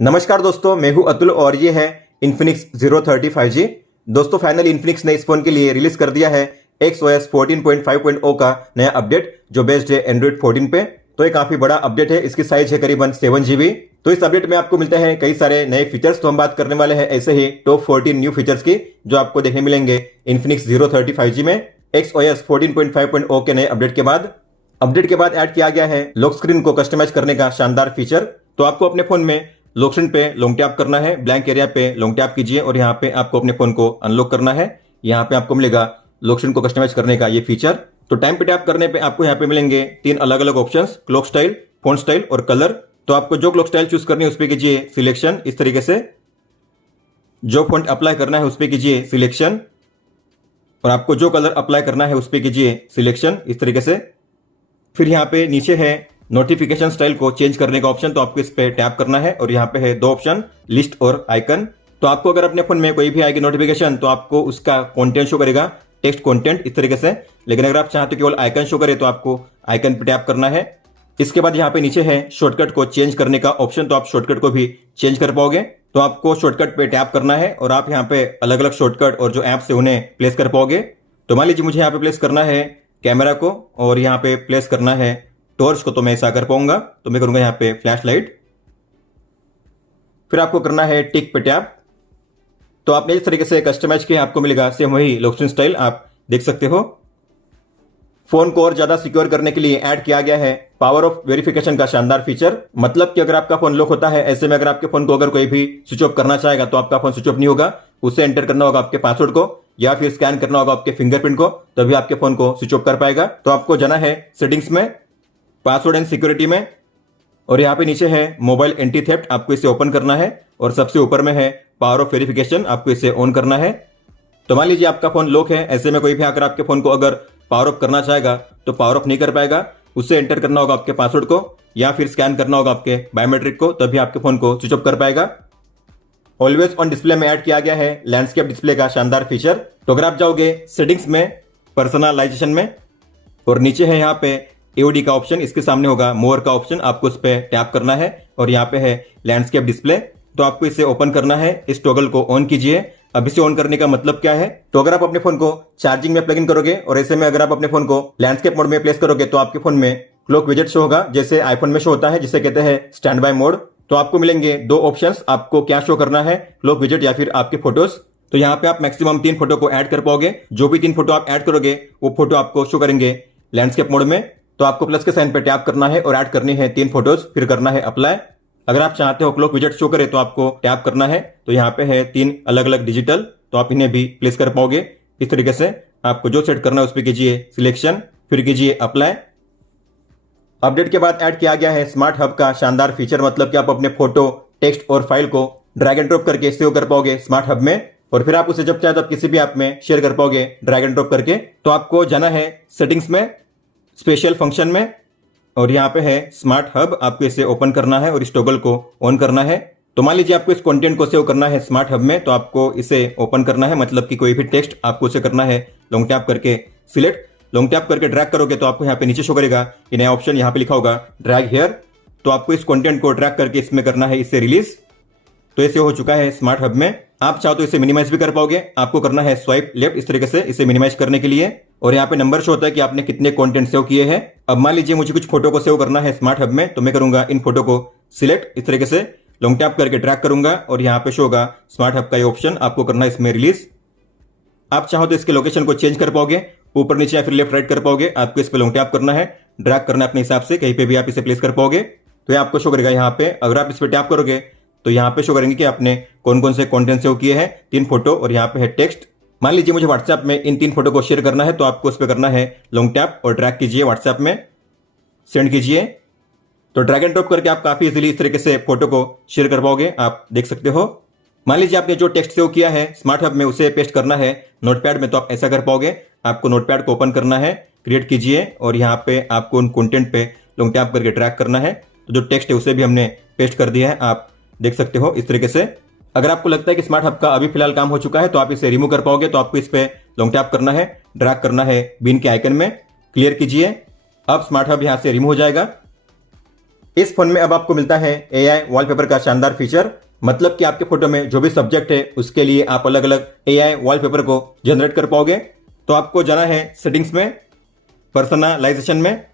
नमस्कार दोस्तों, मैं हूं अतुल और ये है Infinix Zero 30 5G। दोस्तों फाइनली Infinix ने इस फोन के लिए रिलीज कर दिया है XOS 14.5.0 का नया अपडेट जो बेस्ड है Android 14 पे। तो ये काफी बड़ा अपडेट है, इसकी साइज है करीबन 7 GB। तो इस अपडेट में आपको मिलते हैं कई सारे नए फीचर्स। तो हम बात करने वाले हैं ऐसे ही टॉप 14 न्यू फीचर्स की जो आपको देखने मिलेंगे Infinix Zero 30 5G में XOS 14.5.0 के नए अपडेट के बाद। अपडेट के बाद ऐड किया गया है लॉक स्क्रीन को कस्टमाइज करने का शानदार फीचर। तो आपको अपने फोन में लॉक स्क्रीन पे लॉन्ग टैप करना है, ब्लैंक एरिया पे लॉन्ग टैप कीजिए और यहाँ पे आपको अपने फोन को अनलॉक करना है। यहाँ पे आपको मिलेगा लॉक स्क्रीन को कस्टमाइज करने का ये फीचर। तो टाइम पे टैप करने पे आपको यहाँ पे मिलेंगे 3 अलग अलग options, clock style, font style और कलर। तो आपको जो क्लॉक स्टाइल चूज करनी है उस पर कीजिए सिलेक्शन, इस तरीके से। जो फॉन्ट अप्लाई करना है उस पर कीजिए सिलेक्शन और आपको जो कलर अप्लाई करना है उस पर कीजिए सिलेक्शन, इस तरीके से। फिर यहाँ पे नीचे है नोटिफिकेशन स्टाइल को चेंज करने का ऑप्शन, तो आपको इस पे टैप करना है और यहाँ पे है 2 ऑप्शन, लिस्ट और आइकन। तो आपको अगर अपने फोन में कोई भी आएगी नोटिफिकेशन तो आपको उसका कंटेंट शो करेगा, टेक्स्ट कंटेंट इस तरीके से। लेकिन अगर आप चाहते हो केवल आइकन शो करे तो आपको आइकन पे टैप करना है। इसके बाद यहाँ पे नीचे है शॉर्टकट को चेंज करने का ऑप्शन, तो आप शॉर्टकट को भी चेंज कर पाओगे। तो आपको शॉर्टकट पे टैप करना है और आप यहाँ पे अलग अलग शॉर्टकट और जो ऐप से उन्हें प्लेस कर पाओगे। तो मान लीजिए मुझे यहाँ पे प्लेस करना है कैमरा को और यहाँ पे प्लेस करना है टॉर्च को, तो मैं ऐसा कर पाऊंगा। तो मैं करूंगा यहाँ पे फ्लैश लाइट। फिर आपको करना है टिक पे टैप। तो आपने इस तरीके से कस्टमाइज किया, आपको मिलेगा सेम वही लॉक स्क्रीन स्टाइल, आप देख सकते हो। फोन को और ज्यादा सिक्योर करने के लिए ऐड किया गया है पावर ऑफ वेरिफिकेशन का शानदार फीचर। मतलब कि अगर आपका फोन लॉक होता है, ऐसे में अगर आपके फोन को अगर कोई भी स्विच ऑफ करना चाहेगा तो आपका फोन स्विच ऑफ नहीं होगा। उसे एंटर करना होगा आपके पासवर्ड को या फिर स्कैन करना होगा आपके फिंगरप्रिंट को, तभी आपके फोन को स्विच ऑफ कर पाएगा। तो आपको जाना है सेटिंग्स में, पासवर्ड एंड सिक्योरिटी में, और यहाँ पे नीचे है मोबाइल एंटी थेफ्ट, आपको इसे ओपन करना है। और सबसे ऊपर में है पावर ऑफ वेरिफिकेशन, आपको इसे ऑन करना है। तो मान लीजिए आपका फोन लॉक है, ऐसे में कोई भी आकर आपके फोन को अगर पावर ऑफ करना चाहेगा तो पावर ऑफ नहीं कर पाएगा। उसे एंटर करना होगा आपके पासवर्ड को या फिर स्कैन करना होगा आपके बायोमेट्रिक को, तभी आपके फोन को स्विच ऑफ कर पाएगा। ऑलवेज ऑन डिस्प्ले में ऐड किया गया है लैंडस्केप डिस्प्ले का शानदार फीचर। तो अगर आप जाओगे सेटिंग्स में, पर्सनलाइजेशन में, और नीचे है यहाँ पे AOD का ऑप्शन, इसके सामने होगा मोर का ऑप्शन, आपको इस पे टैप करना है और यहाँ पे है लैंडस्केप डिस्प्ले। तो आपको इसे ओपन करना है, इस टॉगल को ऑन कीजिए। अब इसे ऑन करने का मतलब क्या है, तो अगर आप अपने फोन को चार्जिंग में प्लग इन करोगे और ऐसे में अगर आप अपने फोन को लैंडस्केप मोड में प्लेस करोगे तो आपके फोन में क्लॉक विजेट शो होगा, जैसे आईफोन में शो होता है, जिसे कहते हैं स्टैंड बाय मोड। तो आपको मिलेंगे 2 ऑप्शंस, आपको क्या शो करना है, क्लॉक विजेट या फिर आपके फोटोज। तो यहाँ पे आप मैक्सिमम 3 फोटो को ऐड कर पाओगे। जो भी 3 फोटो आप ऐड करोगे वो फोटो आपको शो करेंगे लैंडस्केप मोड में। तो आपको प्लस के साइन पे टैप करना है और ऐड करनी है 3 फोटोज, फिर करना है अप्लाई। अगर आप चाहते हो क्लॉक विजेट शो करे तो आपको टैप करना है। तो यहाँ पे है 3 अलग अलग डिजिटल, तो आप इन्हें भी प्लेस कर पाओगे इस तरीके से। आपको जो सेट करना है उस पर कीजिए सिलेक्शन, फिर कीजिए अप्लाई। अपडेट के बाद ऐड किया गया है स्मार्ट हब का शानदार फीचर। मतलब कि आप अपने फोटो, टेक्स्ट और फाइल को ड्रैग एंड ड्रॉप करके सेव कर पाओगे स्मार्ट हब में, और फिर आप उसे जब चाहे तब किसी भी ऐप में शेयर कर पाओगे ड्रैग एंड ड्रॉप करके। तो आपको जाना है सेटिंग्स में, स्पेशल फंक्शन में, और यहाँ पे है स्मार्ट हब, आपको इसे ओपन करना है और इस टॉगल को ऑन करना है। तो मान लीजिए आपको इस कंटेंट को सेव करना है स्मार्ट हब में, तो आपको इसे ओपन करना है। मतलब कि कोई भी टेक्स्ट आपको उसे करना है लॉन्ग टैप करके सिलेक्ट, लॉन्ग टैप करके ड्रैग करोगे तो आपको यहाँ पे नीचे शो करेगा कि नया ऑप्शन, यहाँ पे लिखा होगा ड्रैग हियर। तो आपको इस कंटेंट को ड्रैग करके इसमें करना है इसे रिलीज। तो इसे हो चुका है स्मार्ट हब में। आप चाहो तो इसे मिनिमाइज भी कर पाओगे, आपको करना है स्वाइप लेफ्ट इस तरीके से इसे मिनिमाइज करने के लिए, और यहाँ पे नंबर शो होता है कि आपने कितने कंटेंट सेव किए हैं। अब मान लीजिए मुझे कुछ फोटो को सेव करना है स्मार्ट हब में, तो मैं करूंगा इन फोटो को सिलेक्ट, इस तरीके से लॉन्ग टैप करके ड्रैग करूंगा और यहाँ पे शो होगा स्मार्ट हब का ये ऑप्शन, आपको करना है इसमें रिलीज। आप चाहो तो इसके लोकेशन को चेंज कर पाओगे, ऊपर नीचे या फिर लेफ्ट राइट कर पाओगे। आपको इस पे लॉन्ग टैप करना है, ड्रैग करना है अपने हिसाब से, कहीं पे भी आप इसे प्लेस कर पाओगे। तो ये आपको शो करेगा यहाँ पे। अगर आप इस पे टैप करोगे तो यहाँ पे शो करेंगे कि आपने कौन कौन से कंटेंट सेव किए हैं, 3 फोटो और यहाँ पे है टेक्स्ट। मान लीजिए मुझे व्हाट्सएप में इन 3 फोटो को शेयर करना है, तो आपको उस पर करना है लॉन्ग टैप और ड्रैग कीजिए, व्हाट्सएप में सेंड कीजिए। तो ड्रैग एंड ड्रॉप करके आप काफी इजीली इस तरीके से फोटो को शेयर कर पाओगे, आप देख सकते हो। मान लीजिए आपने जो टेक्स्ट सेव किया है स्मार्ट हब में उसे पेस्ट करना है नोटपैड में, तो आप ऐसा कर पाओगे। आपको नोटपैड को ओपन करना है, क्रिएट कीजिए और यहाँ पे आपको उन कंटेंट पे लॉन्ग टैप करके ड्रैग करना है। तो जो टेक्स्ट है उसे भी हमने पेस्ट कर दिया है, आप देख सकते हो इस तरीके से। अगर आपको लगता है कि स्मार्ट हब का अभी फिलहाल काम हो चुका है तो आप इसे रिमूव कर पाओगे। तो आपको इस पे लॉन्ग टैप करना है, ड्रैग करना है बिन के आइकन में, क्लियर कीजिए। अब स्मार्ट हब यहां से रिमूव हो जाएगा। इस फोन में अब आपको मिलता है AI वॉलपेपर का शानदार फीचर, मतलब कि आपके फोटो में जो भी सब्जेक्ट है उसके लिए आप अलग अलग AI वॉलपेपर को जनरेट कर पाओगे। तो आपको जाना है सेटिंग्स में, पर्सनलाइजेशन में,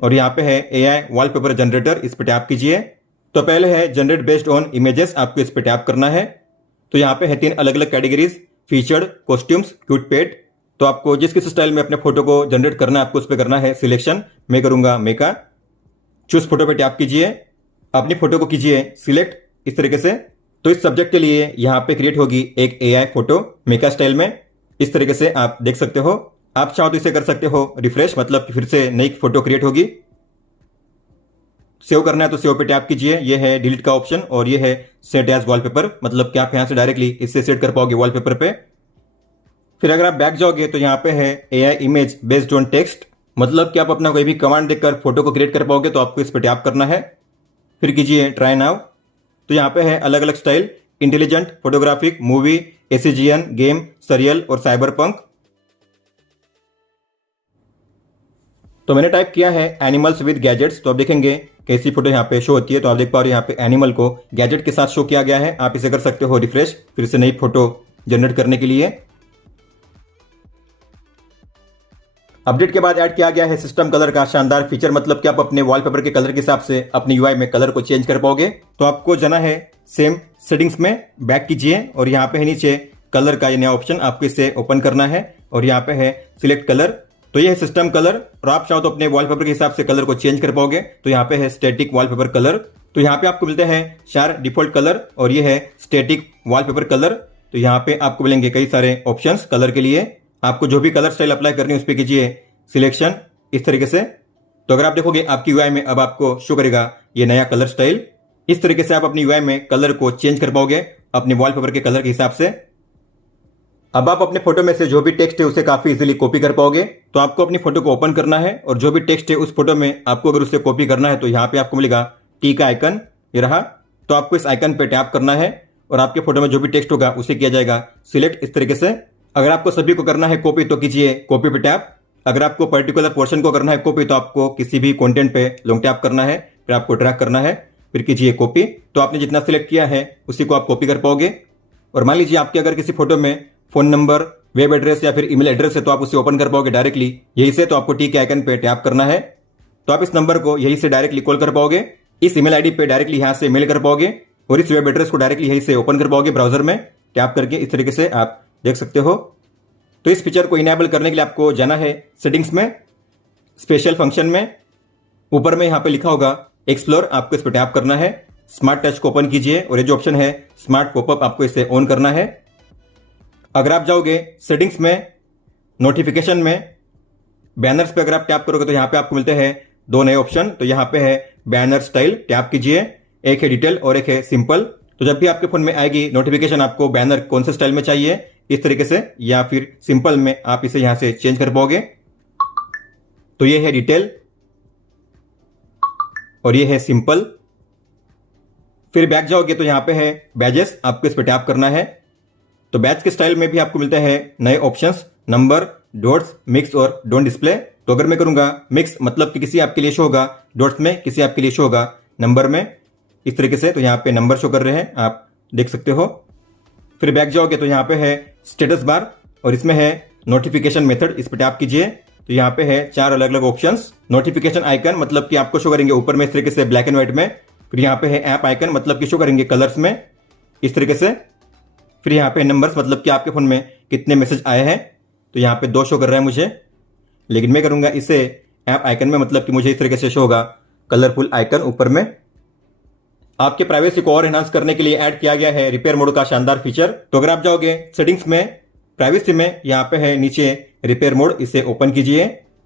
और यहाँ पे है AI वॉलपेपर जनरेटर, इस पर टैप कीजिए। तो पहले है जनरेट बेस्ड ऑन इमेजेस, आपको इस पर टैप करना है। तो यहाँ पे है 3 अलग अलग कैटेगरीज, फीचर्ड, कॉस्ट्यूम्स, क्यूट पेट। तो आपको जिस किस स्टाइल में अपने फोटो को जनरेट करना है आपको उस पर करना है सिलेक्शन। मैं करूंगा मेका। चूज फोटो पे टैप कीजिए, अपनी फोटो को कीजिए सिलेक्ट इस तरीके से। तो इस सब्जेक्ट के लिए यहाँ पे क्रिएट होगी एक AI फोटो मेका स्टाइल में, इस तरीके से आप देख सकते हो। आप चाहो तो इसे कर सकते हो रिफ्रेश, मतलब कि फिर से नई फोटो क्रिएट होगी। सेव करना है तो सेव पे टैप कीजिए, ये है डिलीट का ऑप्शन, और ये है सेट एज वॉलपेपर, मतलब कि आप यहां से डायरेक्टली इससे सेट कर पाओगे वॉलपेपर पे। फिर अगर आप बैक जाओगे तो यहाँ पे है AI image based on text, मतलब कि आप अपना कोई भी कमांड देकर फोटो को क्रिएट कर पाओगे। तो आपको इस पर टैप करना है, फिर कीजिए ट्राई नाउ। तो यहाँ पे है अलग अलग style, intelligent, photographic, movie, ACGN, game, surreal और साइबर पंक। तो मैंने टाइप किया है एनिमल्स विद गैजेट्स। तो आप देखेंगे कैसी फोटो यहाँ पे शो होती है। तो आप देख पा रहे हो यहाँ पे एनिमल को गैजेट के साथ शो किया गया है। आप इसे कर सकते हो रिफ्रेश, फिर से नई फोटो जनरेट करने के लिए। अपडेट के बाद ऐड किया गया है सिस्टम कलर का शानदार फीचर, मतलब कि आप अपने वॉलपेपर के कलर के हिसाब से अपने UI में कलर को चेंज कर पाओगे। तो आपको जाना है सेम सेटिंग्स में, बैक कीजिए, और यहाँ पे है नीचे कलर का ये नया ऑप्शन, आपको इसे ओपन करना है, और यहाँ पे है सिलेक्ट कलर। तो ये है सिस्टम कलर, और आप चाहो तो अपने वॉलपेपर के हिसाब से कलर को चेंज कर पाओगे। तो यहाँ पे है स्टैटिक वॉलपेपर कलर। तो यहाँ पे आपको मिलते हैं 4 डिफॉल्ट कलर, और ये है स्टैटिक वॉलपेपर कलर। तो यहाँ पे आपको मिलेंगे कई सारे ऑप्शंस कलर के लिए। आपको जो भी कलर स्टाइल अप्लाई करनी है उस पर कीजिए सिलेक्शन इस तरीके से। तो अगर आप देखोगे आपकी UI में अब आपको शो करेगा ये नया कलर स्टाइल। इस तरीके से आप अपनी UI में कलर को चेंज कर पाओगे अपने वॉलपेपर के कलर के हिसाब से। अब आप अपने फोटो में से जो भी टेक्स्ट है उसे काफी इजीली कॉपी कर पाओगे। तो आपको अपनी फोटो को ओपन करना है, और जो भी टेक्स्ट है उस फोटो में आपको अगर उसे कॉपी करना है तो यहाँ पे आपको मिलेगा टी का आइकन, ये रहा। तो आपको इस आइकन पे टैप करना है, और आपके फोटो में जो भी टेक्स्ट होगा उसे किया जाएगा सिलेक्ट इस तरीके से। अगर आपको सभी को करना है कॉपी तो कीजिए कॉपी पे टैप। अगर आपको पर्टिकुलर पोर्शन को करना है कॉपी तो आपको किसी भी कंटेंट पे लॉन्ग टैप करना है, फिर आपको ड्रैग करना है, फिर कीजिए कॉपी। तो आपने जितना सिलेक्ट किया है उसी को आप कॉपी कर पाओगे। और मान लीजिए आपके अगर किसी फोटो में फोन नंबर, वेब एड्रेस या फिर ईमेल एड्रेस है तो आप उसे ओपन कर पाओगे डायरेक्टली यही से। तो आपको टी के आइकन पे टैप करना है, तो आप इस नंबर को यही से डायरेक्टली कॉल कर पाओगे, इस ईमेल आईडी पे डायरेक्टली यहां से मेल कर पाओगे, और इस वेब एड्रेस को डायरेक्टली यही से ओपन कर पाओगे ब्राउजर में टैप करके। इस तरीके से आप देख सकते हो। तो इस फीचर को इनेबल करने के लिए आपको जाना है सेटिंग्स में, स्पेशल फंक्शन में, ऊपर में यहाँ पे लिखा होगा एक्सप्लोर, आपको इस पर टैप करना है। स्मार्ट टच को ओपन कीजिए, और ये जो ऑप्शन है स्मार्ट पॉपअप आपको इसे ऑन करना है। अगर आप जाओगे सेटिंग्स में, नोटिफिकेशन में, बैनर्स पे अगर आप टैप करोगे तो यहाँ पे आपको मिलते हैं 2 नए ऑप्शन। तो यहाँ पे है बैनर स्टाइल, टैप कीजिए, एक है डिटेल और एक है सिंपल। तो जब भी आपके फोन में आएगी नोटिफिकेशन आपको बैनर कौन से स्टाइल में चाहिए, इस तरीके से या फिर सिंपल में, आप इसे यहां से चेंज कर पाओगे। तो ये है डिटेल और ये है सिंपल। फिर बैक जाओगे तो यहां पे है बैजेस, आपको इस पर टैप करना है। तो बैच के स्टाइल में भी आपको मिलते हैं नए ऑप्शंस, नंबर, डॉट्स, मिक्स और डोंट डिस्प्ले। तो अगर मैं करूंगा मिक्स, मतलब कि किसी आपके लिए शो होगा डॉट्स में, किसी आपके लिए शो होगा नंबर में, इस तरीके से। तो यहाँ पे नंबर शो कर रहे हैं, आप देख सकते हो। फिर बैक जाओगे तो यहाँ पे है स्टेटस बार और इसमें है नोटिफिकेशन मेथड, इस पर टैप कीजिए। तो यहाँ पे है 4 अलग अलग ऑप्शंस। नोटिफिकेशन आइकन, मतलब कि आपको शो करेंगे ऊपर में इस तरीके से ब्लैक एंड व्हाइट में। फिर यहाँ पे है ऐप आइकन, मतलब कि शो करेंगे कलर्स में इस तरीके से। फिर यहाँ पे नंबर्स, मतलब कि आपके फोन में कितने मैसेज आए हैं। तो यहाँ पे 2 शो कर रहा है मुझे, लेकिन मैं करूंगा इसे ऐप आइकन में, मतलब कि मुझे इस तरीके से शो होगा कलरफुल आइकन ऊपर में। आपके प्राइवेसी को और एनहांस करने के लिए ऐड किया गया है रिपेयर मोड का शानदार फीचर। तो अगर आप जाओगे सेटिंग्स में, प्राइवेसी में, यहाँ पे है नीचे रिपेयर मोड, इसे ओपन कीजिए।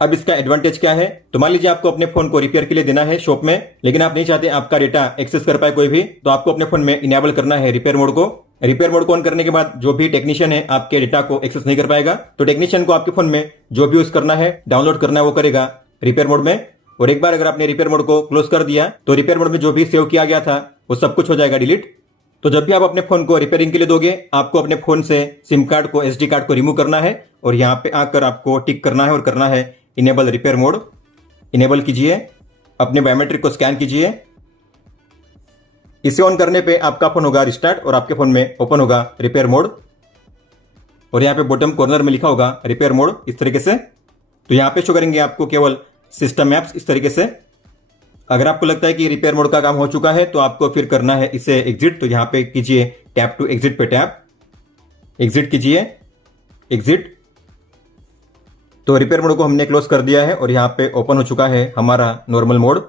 अब इसका एडवांटेज क्या है, तो मान लीजिए आपको अपने फोन को रिपेयर के लिए देना है शॉप में, लेकिन आप नहीं चाहते आपका डेटा एक्सेस कर पाए कोई भी, तो आपको अपने फोन में इनेबल करना है रिपेयर मोड को। रिपेयर मोड को ऑन करने के बाद जो भी टेक्नीशियन है आपके डेटा को एक्सेस नहीं कर पाएगा। तो टेक्नीशियन को आपके फोन में जो भी यूज करना है, डाउनलोड करना है, वो करेगा रिपेयर मोड में। और एक बार अगर आपने रिपेयर मोड को क्लोज कर दिया तो रिपेयर मोड में जो भी सेव किया गया था वो सब कुछ हो जाएगा डिलीट। तो जब भी आप अपने फोन को रिपेयरिंग के लिए दोगे, आपको अपने फोन से सिम कार्ड को, SD कार्ड को रिमूव करना है और यहाँ पे आकर आपको टिक करना है और करना है इनेबल रिपेयर मोड। इनेबल कीजिए। अपने बायोमेट्रिक को स्कैन कीजिए। इसे ऑन करने पे आपका फोन होगा रिस्टार्ट और आपके फोन में ओपन होगा रिपेयर मोड और यहाँ पे बॉटम कॉर्नर में लिखा होगा रिपेयर मोड इस तरीके से। तो यहाँ पे शो करेंगे आपको केवल सिस्टम ऐप्स इस तरीके से। अगर आपको लगता है कि रिपेयर मोड का काम हो चुका है तो आपको फिर करना है इसे एग्जिट। तो यहाँ पे कीजिए टैप टू एग्जिट पे टैप, एग्जिट कीजिए, एग्जिट। तो रिपेयर मोड को हमने क्लोज कर दिया है और यहाँ पे ओपन हो चुका है हमारा नॉर्मल मोड।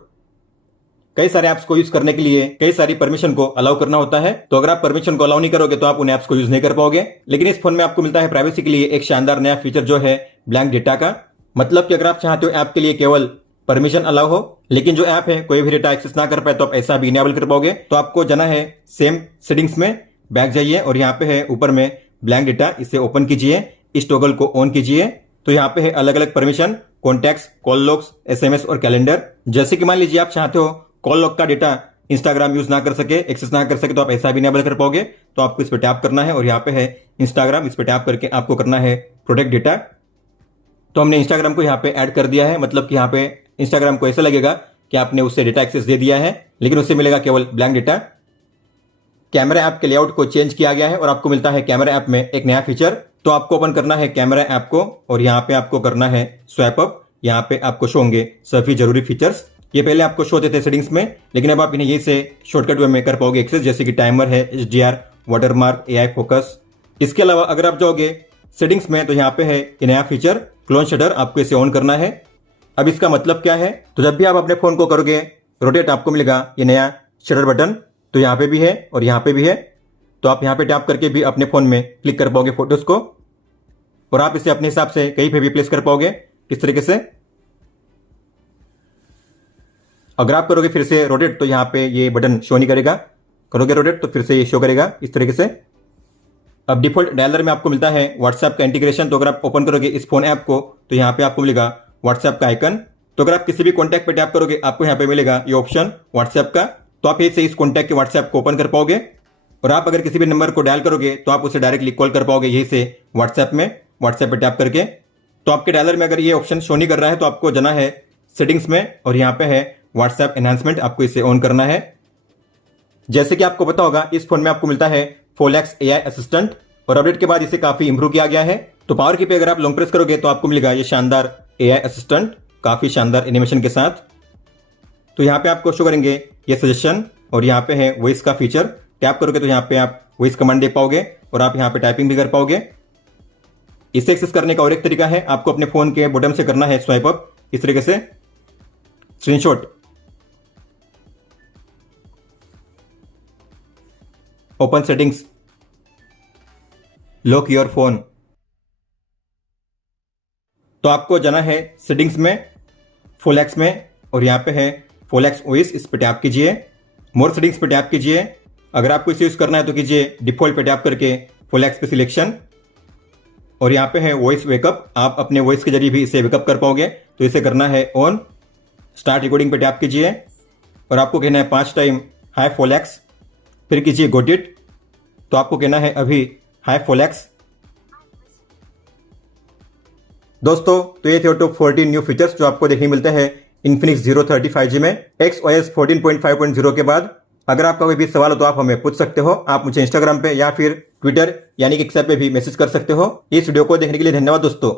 कई सारे ऐप्स को यूज करने के लिए कई सारी परमिशन को अलाउ करना होता है, तो अगर आप परमिशन को अलाउ नहीं करोगे तो आप उन ऐप्स को यूज नहीं कर पाओगे। लेकिन इस फोन में आपको मिलता है प्राइवेसी के लिए एक शानदार नया फीचर जो है ब्लैंक डेटा का। मतलब कि अगर आप चाहते हो ऐप के लिए केवल परमिशन अलाउ हो, लेकिन जो ऐप है कोई भी डेटा एक्सेस ना कर पाए, तो आप ऐसा भी इनेबल कर पाओगे। तो आपको जाना है सेम सेटिंग्स में, बैक जाइए और यहाँ पे है ऊपर में ब्लैंक डेटा, इसे ओपन कीजिए, इस टॉगल को ऑन कीजिए। तो यहाँ पे है अलग अलग permission, contacts, call logs, SMS और कैलेंडर। जैसे कि मान लीजिए आप चाहते हो कॉल लॉग का डेटा इंस्टाग्राम यूज ना कर सके, एक्सेस ना कर सके, तो आप ऐसा भी इनेबल कर पाओगे। तो आपको इस पर टैप करना है और यहाँ पे है इंस्टाग्राम, इस पर टैप करके आपको करना है प्रोटेक्ट डेटा। तो हमने इंस्टाग्राम को यहाँ पे ऐड कर दिया है। मतलब कि यहाँ पे इंस्टाग्राम को ऐसा लगेगा कि आपने उससे डेटा एक्सेस दे दिया है, लेकिन उससे मिलेगा केवल ब्लैंक डेटा। कैमरा ऐप के लेआउट को चेंज किया गया है और आपको मिलता है कैमरा ऐप में एक नया फीचर। तो आपको ओपन करना है कैमरा ऐप को और यहाँ पे आपको करना है स्वैप अप। यहाँ पे आपको शो होंगे सभी जरूरी फीचर्स। ये पहले आपको शो होते थे सेटिंग्स में, लेकिन अब आप इन्हें यही से शॉर्टकट वे में कर पाओगे एक्सेस, जैसे कि टाइमर है, HDR, वाटरमार्क, AI फोकस। इसके अलावा अगर आप जाओगे सेटिंग्स में तो यहाँ पे है ये नया फीचर क्लोन शटर, आपको इसे ऑन करना है। अब इसका मतलब क्या है, तो जब भी आप अपने फोन को करोगे रोटेट, आपको मिलेगा ये नया शटर बटन। तो यहाँ पे भी है और यहाँ पे भी है। तो आप यहाँ पे टैप करके भी अपने फोन में क्लिक कर पाओगे फोटोज को और आप इसे अपने हिसाब से कहीं पे भी प्लेस कर पाओगे इस तरीके से। अगर आप करोगे फिर से रोटेट तो यहाँ पे ये बटन शो नहीं करेगा, करोगे रोटेट तो फिर से ये शो करेगा इस तरीके से। अब डिफॉल्ट डायलर में आपको मिलता है व्हाट्सएप का इंटीग्रेशन। तो अगर आप ओपन करोगे इस फोन ऐप को तो यहाँ पे आपको मिलेगा व्हाट्सएप का आइकन। तो अगर आप किसी भी कॉन्टैक्ट पे टैप करोगे आपको यहाँ पे मिलेगा ये ऑप्शन व्हाट्सएप का। तो आप यही से इस कॉन्टैक्ट के व्हाट्सएप को ओपन कर पाओगे और आप अगर किसी भी नंबर को डायल करोगे तो आप उसे डायरेक्टली कॉल कर पाओगे यही से व्हाट्सएप में, व्हाट्सएप पे टैप करके। तो आपके डायलर में अगर ये ऑप्शन शो नहीं कर रहा है तो आपको जाना है सेटिंग्स में और यहाँ पे है व्हाट्सएप एनहांसमेंट, आपको इसे ऑन करना है। जैसे कि आपको पता होगा इस फोन में आपको मिलता है फोलेक्स AI असिस्टेंट और अपडेट के बाद इसे काफी इंप्रूव किया गया है। तो पावर की पे अगर आप लॉन्ग प्रेस करोगे तो आपको मिलेगा ये शानदार AI असिस्टेंट, काफी शानदार एनिमेशन के साथ। तो यहाँ पे आपको शो करेंगे ये सजेशन और यहाँ पे है वॉइस का फीचर। टैप करोगे तो यहाँ पे आप वॉइस कमांड देख पाओगे और आप यहाँ पे टाइपिंग भी कर पाओगे। इसे एक्सेस करने का और एक तरीका है, आपको अपने फोन के बटन से करना है स्वाइप अप इस तरीके से, screenshot, open settings, lock your phone. तो आपको जाना है सेटिंग्स में, फोलेक्स में और यहाँ पे है फोलेक्स OS, इस पे टैप कीजिए, मोर सेटिंग्स पे टैप कीजिए। अगर आपको इसे यूज करना है तो कीजिए डिफॉल्ट पे टैप करके फोलेक्स पे सिलेक्शन और यहाँ पे है वॉइस वेकअप, आप अपने वॉइस के जरिए भी इसे वेकअप कर पाओगे। तो इसे करना है ऑन, स्टार्ट रिकॉर्डिंग पे टैप कीजिए और आपको कहना है 5 टाइम हाई फोलेक्स, फिर कीजिए गोट इट। तो आपको कहना है अभी हाई फोलेक्स। दोस्तों तो ये थे टॉप 14 न्यू फीचर्स जो आपको देखने मिलते हैं Infinix Zero 30 5G में XOS 14.5.0 के बाद। अगर आपका कोई भी सवाल हो तो आप हमें पूछ सकते हो। आप मुझे इंस्टाग्राम पे या फिर ट्विटर यानी कि एक्स पे भी मैसेज कर सकते हो। इस वीडियो को देखने के लिए धन्यवाद दोस्तों।